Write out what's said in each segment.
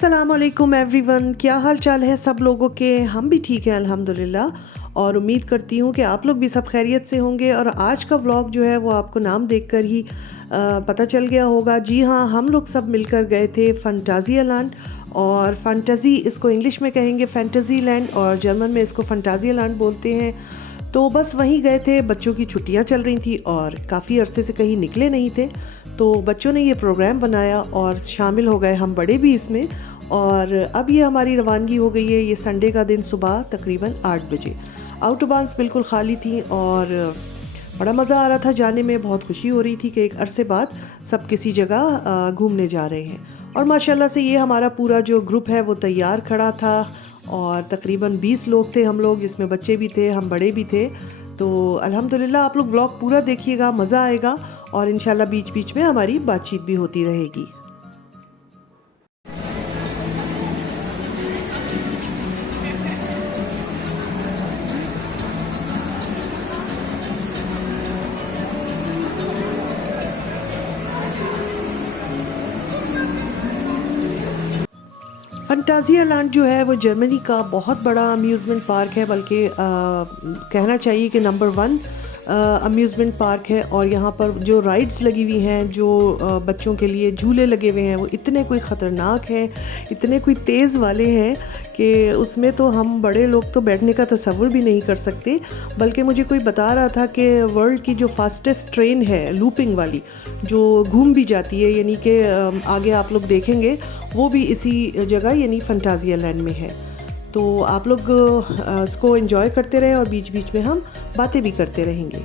अस्सलामुअलैकुम एवरीवन, क्या हाल चाल है सब लोगों के। हम भी ठीक हैं अल्हम्दुलिल्लाह, और उम्मीद करती हूँ कि आप लोग भी सब खैरियत से होंगे। और आज का व्लॉग जो है वो आपको नाम देखकर ही पता चल गया होगा। जी हाँ, हम लोग सब मिलकर गए थे फंटाजिया लैंड, और फंटाजी इसको इंग्लिश में कहेंगे फैंटेसी लैंड, और जर्मन में इसको फंटाजिया लैंड बोलते हैं। तो बस वहीं गए थे, बच्चों की छुट्टियां चल रही थी और काफ़ी अरसे से कहीं निकले नहीं थे, तो बच्चों ने ये प्रोग्राम बनाया और शामिल हो गए हम बड़े भी इसमें। और अब ये हमारी रवानगी हो गई है। ये संडे का दिन सुबह तकरीबन 8 बजे। आउटोबान्स बिल्कुल खाली थी और बड़ा मज़ा आ रहा था जाने में। बहुत खुशी हो रही थी कि एक अरसे बाद सब किसी जगह घूमने जा रहे हैं। और माशाल्लाह से ये हमारा पूरा जो ग्रुप है वो तैयार खड़ा था, और तकरीबन 20 लोग थे हम लोग, जिसमें बच्चे भी थे, हम बड़े भी थे। तो अल्हम्दुलिल्लाह आप लोग व्लॉग पूरा देखिएगा, मज़ा आएगा, और इंशाल्लाह बीच बीच में हमारी बातचीत भी होती रहेगी। फंटाजिया लैंड जो है वो जर्मनी का बहुत बड़ा अम्यूज़मेंट पार्क है, बल्कि कहना चाहिए कि नंबर 1 अम्यूज़मेंट पार्क है। और यहाँ पर जो राइड्स लगी हुई हैं, जो बच्चों के लिए झूले लगे हुए हैं, वो इतने कोई ख़तरनाक हैं, इतने कोई तेज़ वाले हैं कि उसमें तो हम बड़े लोग तो बैठने का तसव्वुर भी नहीं कर सकते। बल्कि मुझे कोई बता रहा था कि वर्ल्ड की जो फास्टेस्ट ट्रेन है लूपिंग वाली, जो घूम भी जाती है, यानी कि आगे आप लोग देखेंगे वो भी इसी जगह यानी फंटाजिया लैंड में है। तो आप लोग इसको एंजॉय करते रहे और बीच बीच में हम बातें भी करते रहेंगे।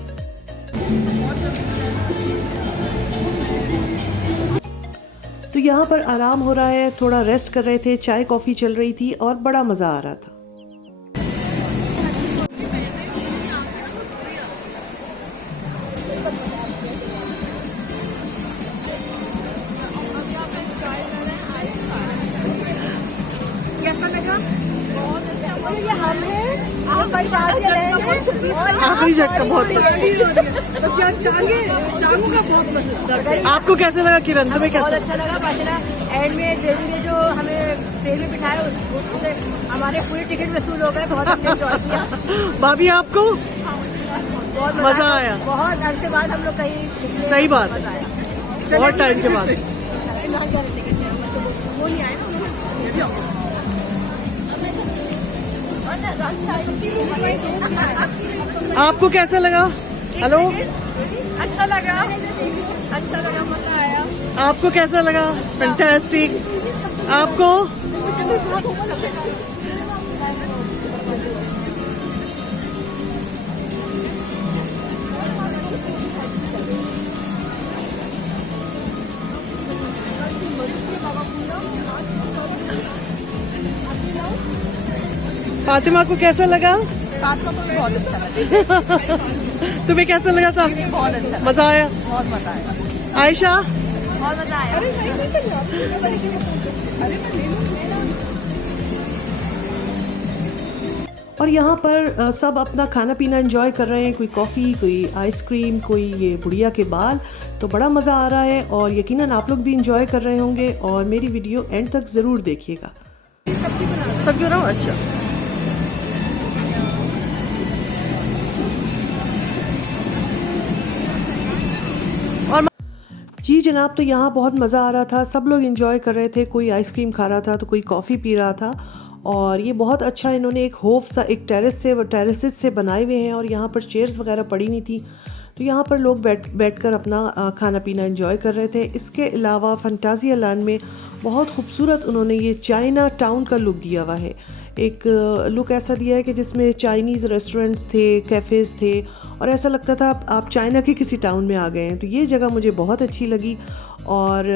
तो यहाँ पर आराम हो रहा है, थोड़ा रेस्ट कर रहे थे, चाय कॉफ़ी चल रही थी और बड़ा मज़ा आ रहा था। आखिरी झटका बहुत आपको कैसे लगा किरण? तुम्हें कैसा? बहुत अच्छा लगा माशाल्लाह। एंड में देवी ने जो हमें ट्रेन में बिठाया उससे हमारे पूरे टिकट वसूल हो गए। बहुत हमने एंजॉय किया। भाभी आपको बहुत मजा आया? बहुत अरसे बाद हम लोग कहीं निकले। सही बात, मजा आया बहुत टाइम के बाद। वो नहीं आया। आपको कैसा लगा? हेलो, अच्छा लगा, मजा आया। आपको कैसा लगा? फैंटास्टिक। आपको? फातिमा को कैसा लगा? बहुत अच्छा लगा। तुम्हें कैसा लगा साहब? बहुत अच्छा, मजा आया? बहुत मजा आया। आयशा? बहुत मजा आया। और यहाँ पर सब अपना खाना पीना एंजॉय कर रहे हैं, कोई कॉफ़ी, कोई आइसक्रीम, कोई ये बुढ़िया के बाल। तो बड़ा मज़ा आ रहा है और यकीनन आप लोग भी एंजॉय कर रहे होंगे, और मेरी वीडियो एंड तक ज़रूर देखिएगा। सब्जी बनाओ। अच्छा, जी जनाब। तो यहाँ बहुत मज़ा आ रहा था, सब लोग एंजॉय कर रहे थे। कोई आइसक्रीम खा रहा था तो कोई कॉफ़ी पी रहा था। और ये बहुत अच्छा इन्होंने एक होफ सा, एक टेरेसेस से बनाए हुए हैं, और यहाँ पर चेयर्स वगैरह पड़ी हुई थी, तो यहाँ पर लोग बैठकर अपना खाना पीना एंजॉय कर रहे थे। इसके अलावा फंटाजिया लैंड में बहुत खूबसूरत उन्होंने ये चाइना टाउन का लुक दिया हुआ है। एक लुक ऐसा दिया है कि जिसमें चाइनीज़ रेस्टोरेंट्स थे, कैफ़ेज़ थे, और ऐसा लगता था आप चाइना के किसी टाउन में आ गए हैं। तो ये जगह मुझे बहुत अच्छी लगी, और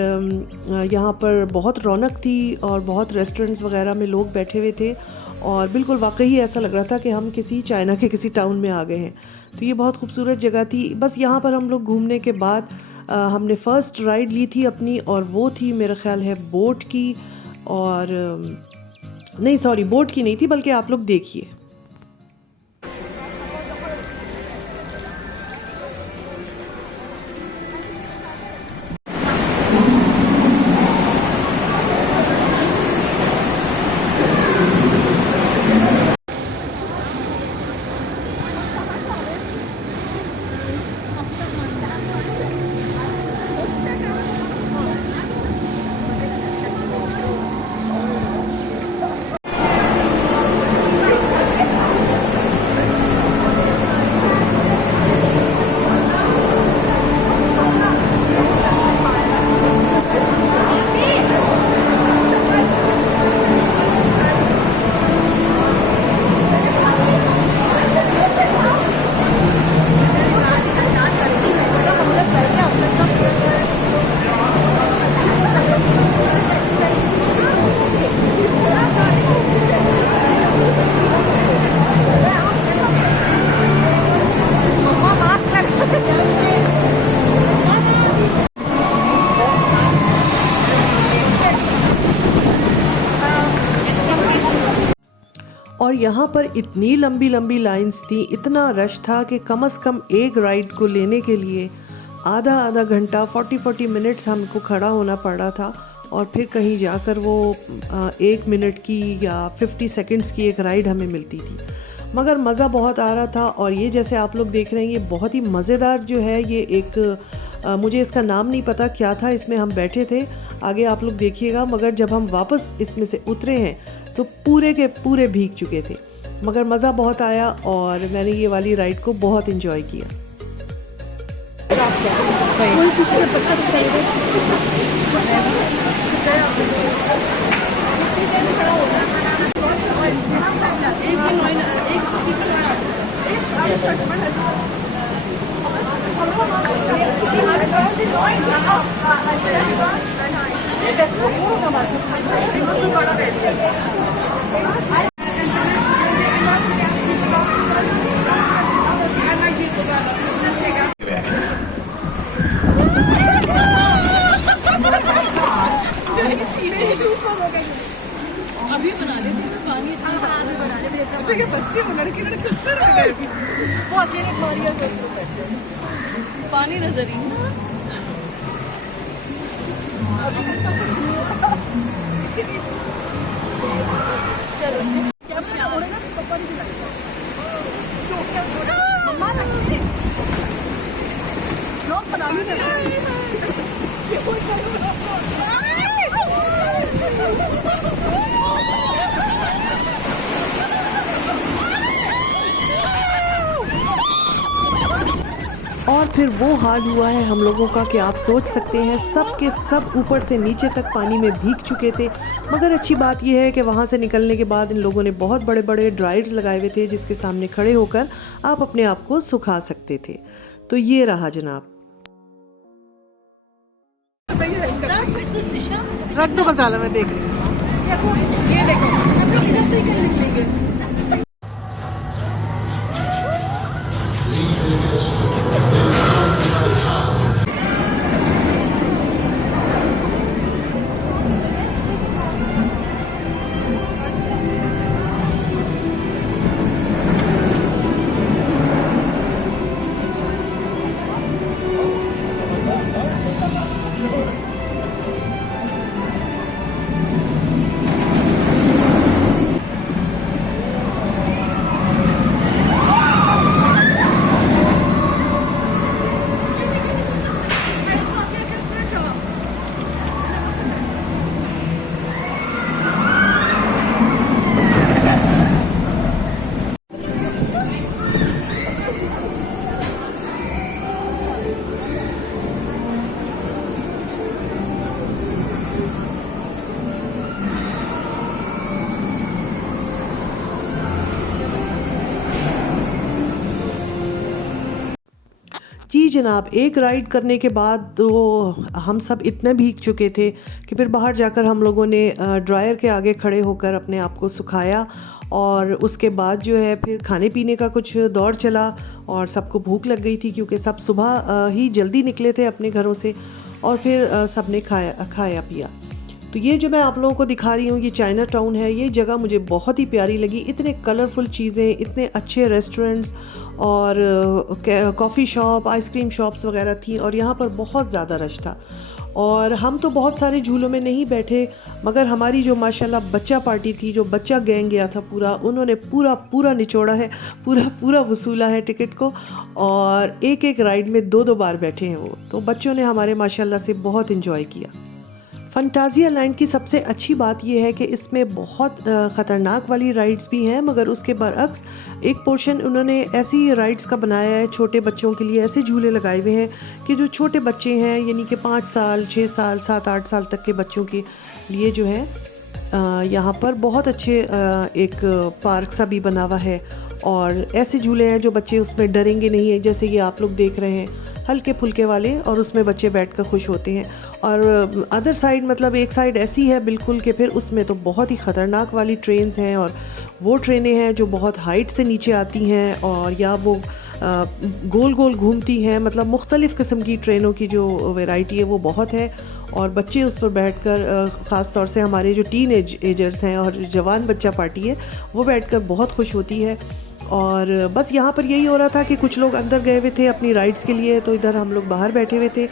यहाँ पर बहुत रौनक थी, और बहुत रेस्टोरेंट्स वगैरह में लोग बैठे हुए थे, और बिल्कुल वाकई ऐसा लग रहा था कि हम किसी चाइना के किसी टाउन में आ गए हैं। तो ये बहुत खूबसूरत जगह थी। बस यहाँ पर हम लोग घूमने के बाद हमने फ़र्स्ट राइड ली थी अपनी, और वो थी मेरा ख्याल है बोट की, और नहीं सॉरी, बोट की नहीं थी, बल्कि आप लोग देखिए। और यहाँ पर इतनी लंबी लंबी लाइंस थी, इतना रश था कि कम से कम एक राइड को लेने के लिए आधा घंटा 40 मिनट्स हमको खड़ा होना पड़ा था। और फिर कहीं जाकर वो 1 मिनट की या 50 सेकंड्स की एक राइड हमें मिलती थी, मगर मज़ा बहुत आ रहा था। और ये जैसे आप लोग देख रहे हैं, ये बहुत ही मज़ेदार जो है, ये एक मुझे इसका नाम नहीं पता क्या था, इसमें हम बैठे थे, आगे आप लोग देखिएगा। मगर जब हम वापस इसमें से उतरे हैं तो पूरे के पूरे भीग चुके थे, मगर मज़ा बहुत आया और मैंने ये वाली राइड को बहुत इन्जॉय किया। अभी बना लेते हैं पानी। अभी बना लेते हैं। अच्छा, ये बच्चे हो लड़के किस पर आ गए? वो अकेले मारिया पानी नजर ही और फिर वो हाल हुआ है हम लोगों का कि आप सोच सकते हैं, सब के सब ऊपर से नीचे तक पानी में भीग चुके थे। मगर अच्छी बात यह है कि वहाँ से निकलने के बाद इन लोगों ने बहुत बड़े बड़े ड्रायर्स लगाए हुए थे, जिसके सामने खड़े होकर आप अपने आप को सुखा सकते थे। तो ये रहा जनाब। रख दो मसाला, मैं देख रही हूँ। ये देखो, हम लोग इधर से ही निकलेंगे। जी जनाब, एक राइड करने के बाद तो हम सब इतने भीग चुके थे कि फिर बाहर जाकर हम लोगों ने ड्रायर के आगे खड़े होकर अपने आप को सुखाया। और उसके बाद जो है फिर खाने पीने का कुछ दौर चला और सबको भूख लग गई थी, क्योंकि सब सुबह ही जल्दी निकले थे अपने घरों से। और फिर सब ने खाया पिया। तो ये जो मैं आप लोगों को दिखा रही हूँ, ये चाइना टाउन है। ये जगह मुझे बहुत ही प्यारी लगी, इतने कलरफुल चीज़ें, इतने अच्छे रेस्टोरेंट्स और कॉफ़ी शॉप, आइसक्रीम शॉप्स वगैरह थी। और यहाँ पर बहुत ज़्यादा रश था। और हम तो बहुत सारे झूलों में नहीं बैठे, मगर हमारी जो माशाल्लाह बच्चा पार्टी थी, जो बच्चा गैंग गया था पूरा, उन्होंने पूरा निचोड़ा है, पूरा वसूला है टिकट को। और एक राइड में 2 बार बैठे हैं वो। तो बच्चों ने हमारे माशाल्लाह से बहुत इन्जॉय किया। फंटाजिया लैंड की सबसे अच्छी बात यह है कि इसमें बहुत ख़तरनाक वाली राइड्स भी हैं, मगर उसके बरअक्स एक पोर्शन उन्होंने ऐसी राइड्स का बनाया है, छोटे बच्चों के लिए ऐसे झूले लगाए हुए हैं कि जो छोटे बच्चे हैं, यानी कि 5 साल, 6 साल, 7-8 साल तक के बच्चों के लिए जो है यहाँ पर बहुत अच्छे एक पार्क सा भी बना हुआ है। और ऐसे झूले हैं जो बच्चे उसमें डरेंगे नहीं है, जैसे ये आप लोग देख रहे हैं, हल्के फुल्के वाले, और उसमें बच्चे बैठकर खुश होते हैं। और अदर साइड, मतलब एक साइड ऐसी है बिल्कुल कि फिर उसमें तो बहुत ही ख़तरनाक वाली ट्रेन्स हैं, और वो ट्रेनें हैं जो बहुत हाइट से नीचे आती हैं, और या वो गोल गोल घूमती हैं, मतलब मुख्तलिफ़ किस्म की ट्रेनों की जो वैरायटी है वो बहुत है। और बच्चे उस पर बैठकर ख़ास तौर से हमारे जो टीन एजर्स हैं और जवान बच्चा पार्टी है वो बैठकर बहुत खुश होती है। और बस यहाँ पर यही हो रहा था कि कुछ लोग अंदर गए हुए थे अपनी राइड्स के लिए, तो इधर हम लोग बाहर बैठे हुए थे।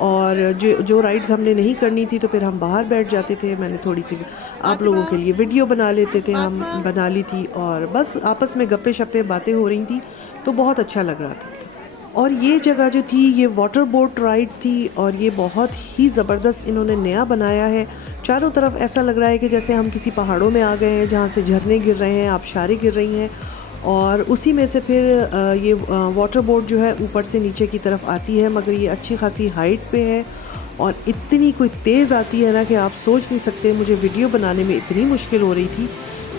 और जो राइड्स हमने नहीं करनी थी तो फिर हम बाहर बैठ जाते थे। मैंने थोड़ी सी आप लोगों के लिए वीडियो बना लेते थे, हम बना ली थी, और बस आपस में गप्पे शप्पे बातें हो रही थी, तो बहुत अच्छा लग रहा था। और ये जगह जो थी ये वाटर बोट राइड थी, और ये बहुत ही ज़बरदस्त इन्होंने नया बनाया है। चारों तरफ ऐसा लग रहा है कि जैसे हम किसी पहाड़ों में आ गए हैं जहाँ से झरने गिर रहे हैं, आबशारें गिर रही हैं, और उसी में से फिर ये वाटर बोट जो है ऊपर से नीचे की तरफ आती है, मगर ये अच्छी खासी हाइट पे है और इतनी कोई तेज़ आती है ना कि आप सोच नहीं सकते। मुझे वीडियो बनाने में इतनी मुश्किल हो रही थी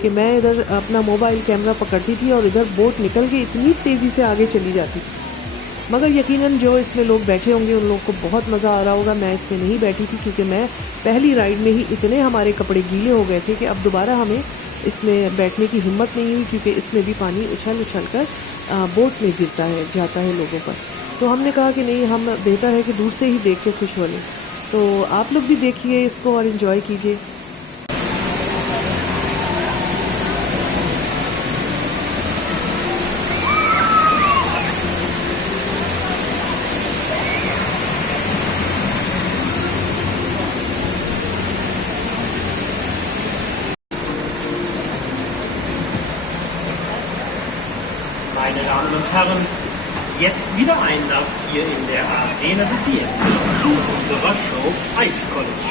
कि मैं इधर अपना मोबाइल कैमरा पकड़ती थी और इधर बोट निकल के इतनी तेज़ी से आगे चली जाती थी। मगर यकीनन जो इसमें लोग बैठे होंगे उन लोगों को बहुत मज़ा आ रहा होगा। मैं इसमें नहीं बैठी थी क्योंकि मैं पहली राइड में ही इतने हमारे कपड़े गीले हो गए थे कि अब दोबारा हमें इसमें बैठने की हिम्मत नहीं हुई, क्योंकि इसमें भी पानी उछल उछल कर बोट में गिरता है, जाता है लोगों पर। तो हमने कहा कि नहीं, हम बेहतर है कि दूर से ही देख के खुश हो लें। तो आप लोग भी देखिए इसको और इन्जॉय कीजिए। Meine Damen und Herren, jetzt wieder Einlass hier in der Arena de Fiesta zu unserer Show Ice College.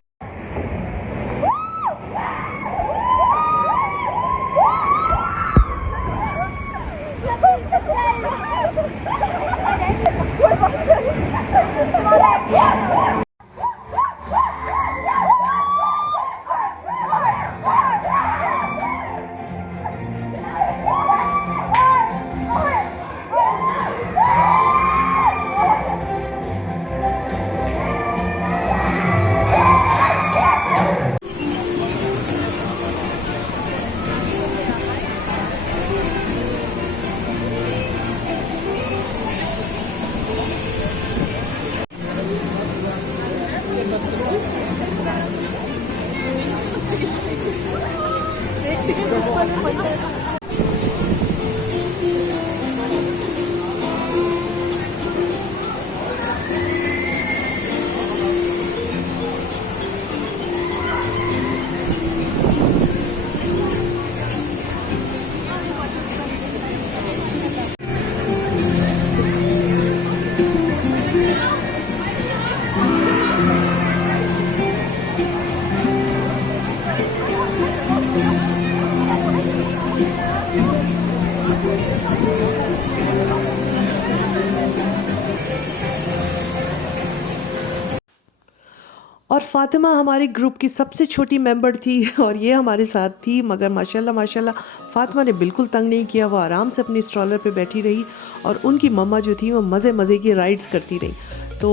और फ़ातिमा हमारे ग्रुप की सबसे छोटी मेंबर थी और ये हमारे साथ थी, मगर माशाल्लाह माशाल्लाह फ़ातिमा ने बिल्कुल तंग नहीं किया। वो आराम से अपनी स्ट्रॉलर पे बैठी रही और उनकी मम्मा जो थी वो मज़े मज़े की राइड्स करती रही। तो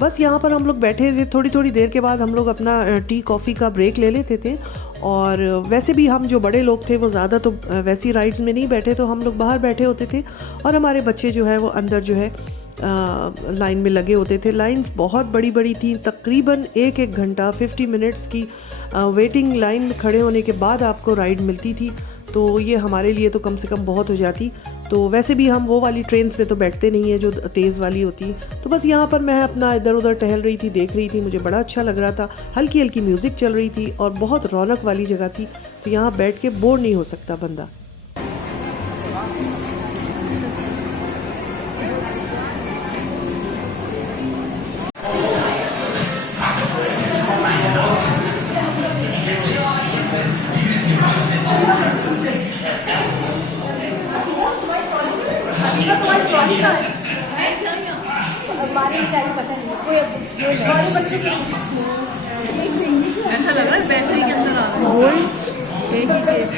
बस यहाँ पर हम लोग बैठे थे, थोड़ी थोड़ी देर के बाद हम लोग अपना टी कॉफ़ी का ब्रेक ले लेते थे। और वैसे भी हम जो बड़े लोग थे वो ज़्यादा तो वैसी राइड्स में नहीं बैठे, तो हम लोग बाहर बैठे होते थे और हमारे बच्चे जो है वो अंदर जो है लाइन में लगे होते थे। लाइंस बहुत बड़ी बड़ी थी, तकरीबन एक घंटा 50 मिनट्स की वेटिंग लाइन में खड़े होने के बाद आपको राइड मिलती थी। तो ये हमारे लिए तो कम से कम बहुत हो जाती। तो वैसे भी हम वो वाली ट्रेन्स में तो बैठते नहीं है जो तेज़ वाली होती। तो बस यहाँ पर मैं अपना इधर उधर टहल रही थी, देख रही थी, मुझे बड़ा अच्छा लग रहा था। हल्की हल्की म्यूज़िक चल रही थी और बहुत रौनक वाली जगह थी, तो यहाँ बैठ के बोर नहीं हो सकता बंदा। ऐसा लग रहा है बैटरी के अंदर आ रहा है एक ही चीज।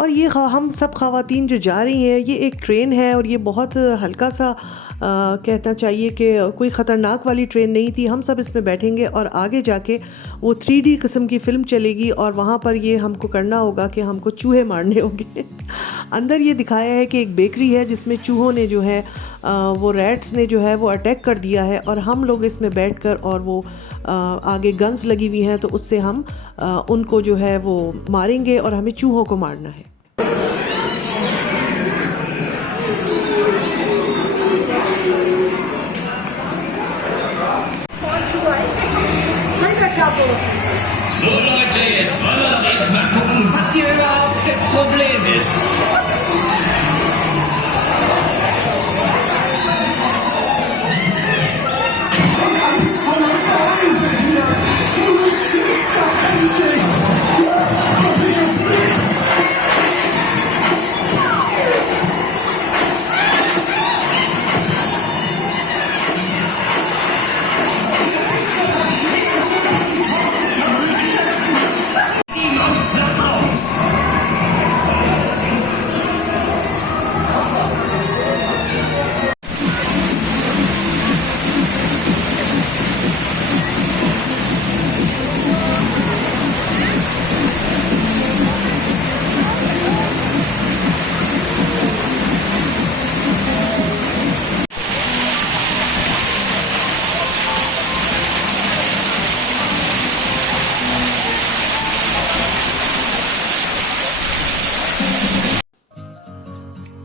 और ये हम सब ख़वातीन जो जा रही हैं, ये एक ट्रेन है और ये बहुत हल्का सा कहना चाहिए कि कोई ख़तरनाक वाली ट्रेन नहीं थी। हम सब इसमें बैठेंगे और आगे जाके वो 3D किस्म की फ़िल्म चलेगी और वहाँ पर ये हमको करना होगा कि हमको चूहे मारने होंगे। अंदर ये दिखाया है कि एक बेकरी है जिसमें चूहों ने जो है वो रैट्स ने जो है वो अटैक कर दिया है और हम लोग इसमें बैठकर और वो आगे गन्स लगी हुई हैं तो उससे हम उनको जो है वो मारेंगे और हमें चूहों को मारना है। So Leute, jetzt wollen wir doch jetzt mal gucken, was hier überhaupt das Problem ist.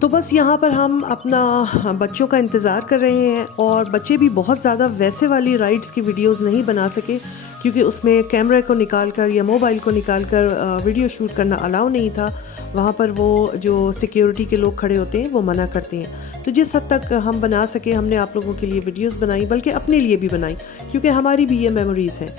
तो बस यहाँ पर हम अपना बच्चों का इंतज़ार कर रहे हैं और बच्चे भी बहुत ज़्यादा वैसे वाली राइड्स की वीडियोस नहीं बना सके क्योंकि उसमें कैमरे को निकाल कर या मोबाइल को निकाल कर वीडियो शूट करना अलाउ नहीं था। वहाँ पर वो जो सिक्योरिटी के लोग खड़े होते हैं वो मना करते हैं। तो जिस हद तक हम बना सके हमने आप लोगों के लिए वीडियोस बनाई, बल्कि अपने लिए भी बनाई क्योंकि हमारी भी ये मेमोरीज़ हैं।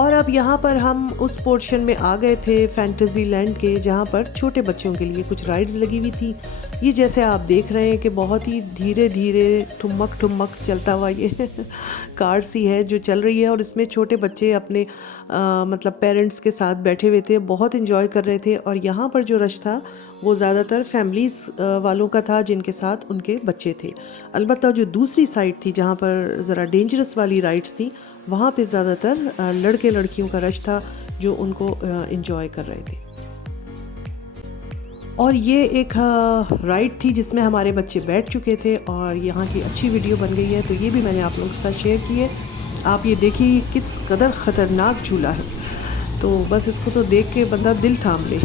और अब यहाँ पर हम उस पोर्शन में आ गए थे फैंटेसी लैंड के, जहाँ पर छोटे बच्चों के लिए कुछ राइड्स लगी हुई थी। ये जैसे आप देख रहे हैं कि बहुत ही धीरे धीरे ठुमक ठुमक चलता हुआ ये कार सी है जो चल रही है और इसमें छोटे बच्चे अपने मतलब पेरेंट्स के साथ बैठे हुए थे, बहुत इन्जॉय कर रहे थे। और यहाँ पर जो रश था वो ज़्यादातर फैमिलीज़ वालों का था जिनके साथ उनके बच्चे थे। अलबत्ता जो दूसरी साइड थी जहाँ पर ज़रा डेंजरस वाली राइड्स थी वहाँ पे ज़्यादातर लड़के लड़कियों का रश था जो उनको एंजॉय कर रहे थे। और ये एक राइड थी जिसमें हमारे बच्चे बैठ चुके थे और यहाँ की अच्छी वीडियो बन गई है, तो ये भी मैंने आप लोगों के साथ शेयर की है। आप ये देखिए किस कदर ख़तरनाक झूला है, तो बस इसको तो देख के बंदा दिल थाम ले।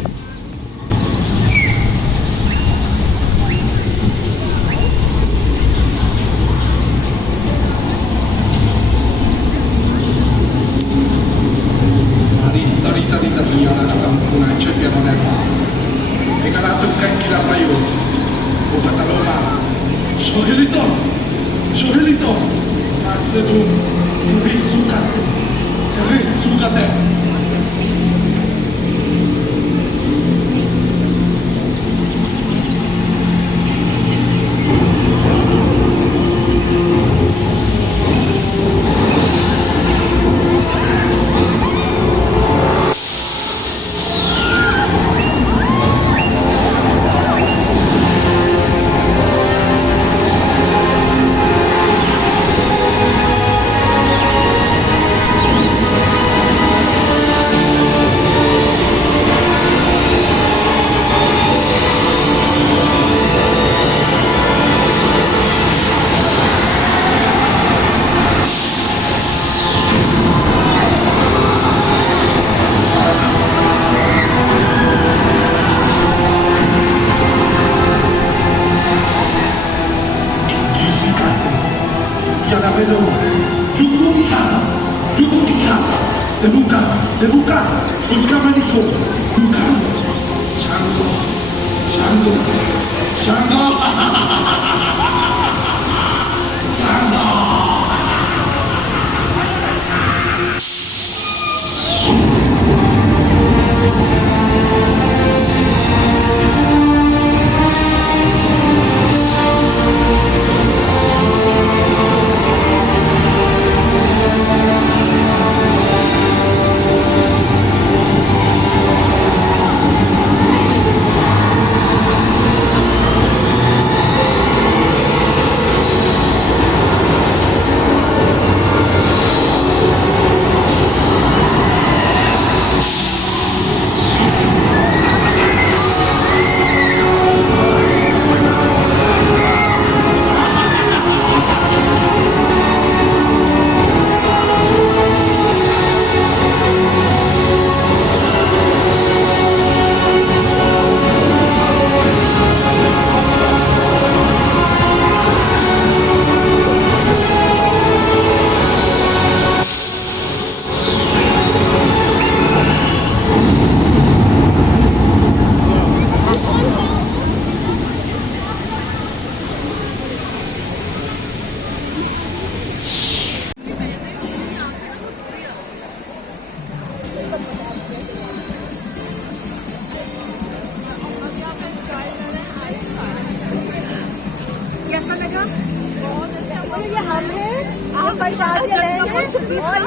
नाम है आप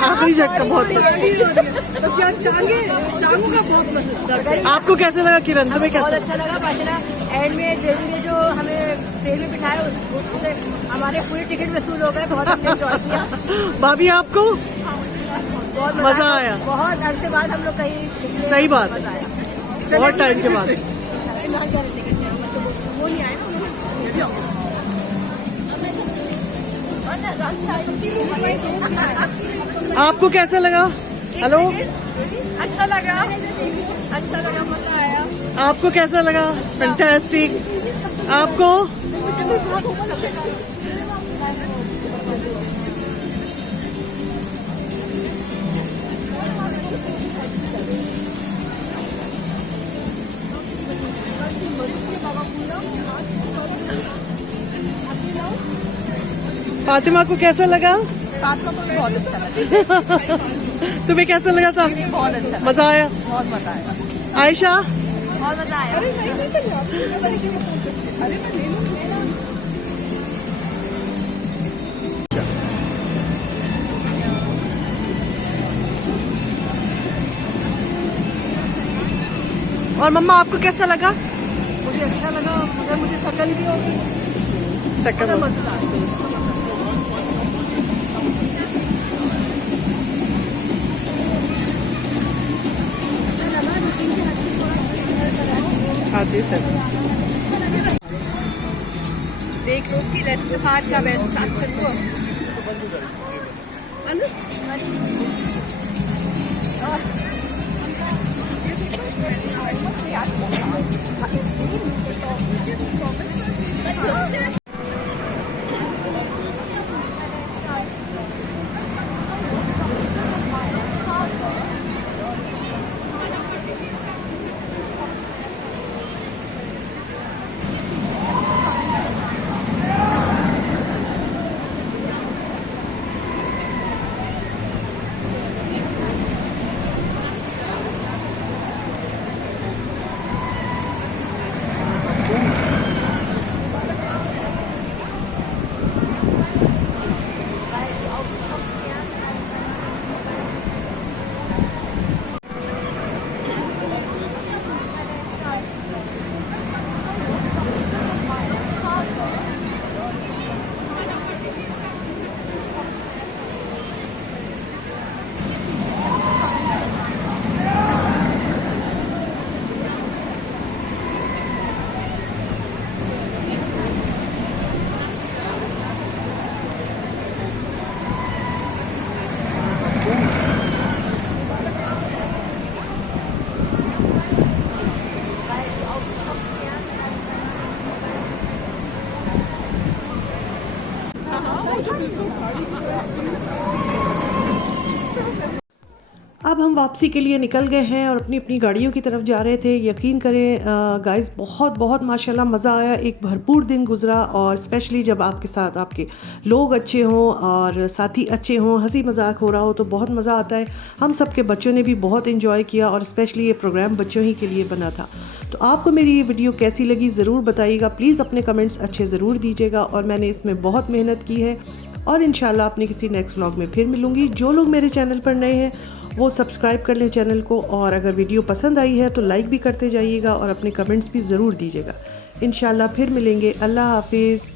आखिरी झटका बहुत आपको कैसे लगा किरण? तुम्हें बहुत कैसे? अच्छा लगा माशाल्लाह। एंड में देवी ने जो हमें ट्रेन में बिठाया उससे हमारे पूरे टिकट वसूल हो गए। बहुत हमने एंजॉय किया। भाभी आपको बहुत मजा आया? बहुत अरसे बाद हम लोग कहीं निकले, सही बात है। मजा आया। बहुत टाइम के बाद। वो नहीं आए आपको कैसा लगा? हेलो, अच्छा लगा, मजा आया। आपको कैसा लगा? फैंटास्टिक। आपको? फातिमा को कैसा लगा? फातिमा को भी बहुत अच्छा लगा। तुम्हें कैसा लगा था? बहुत अच्छा, मजा आया? बहुत मजा आया। आयशा? बहुत मजा आया। और मम्मा आपको कैसा लगा? मुझे अच्छा लगा, मगर मुझे थकन भी होगी। टक्कर मजा आया। आते सब देख लो उसकी लेट्स हार्ट का बेस्ट सक्सेस हुआ। अब हम वापसी के लिए निकल गए हैं और अपनी अपनी गाड़ियों की तरफ जा रहे थे। यकीन करें गाइस, बहुत बहुत माशाल्लाह मज़ा आया। एक भरपूर दिन गुजरा और स्पेशली जब आपके साथ आपके लोग अच्छे हों और साथी अच्छे हों, हंसी मजाक हो रहा हो तो बहुत मज़ा आता है। हम सब के बच्चों ने भी बहुत इन्जॉय किया और स्पेशली ये प्रोग्राम बच्चों ही के लिए बना था। तो आपको मेरी ये वीडियो कैसी लगी ज़रूर बताइएगा। प्लीज़ अपने कमेंट्स अच्छे ज़रूर दीजिएगा और मैंने इसमें बहुत मेहनत की है और इंशाल्लाह अपने किसी नेक्स्ट व्लॉग में फिर मिलूँगी। जो लोग मेरे चैनल पर नए हैं वो सब्सक्राइब कर लें चैनल को, और अगर वीडियो पसंद आई है तो लाइक भी करते जाइएगा और अपने कमेंट्स भी ज़रूर दीजिएगा। इंशाल्लाह फिर मिलेंगे। अल्लाह हाफिज़।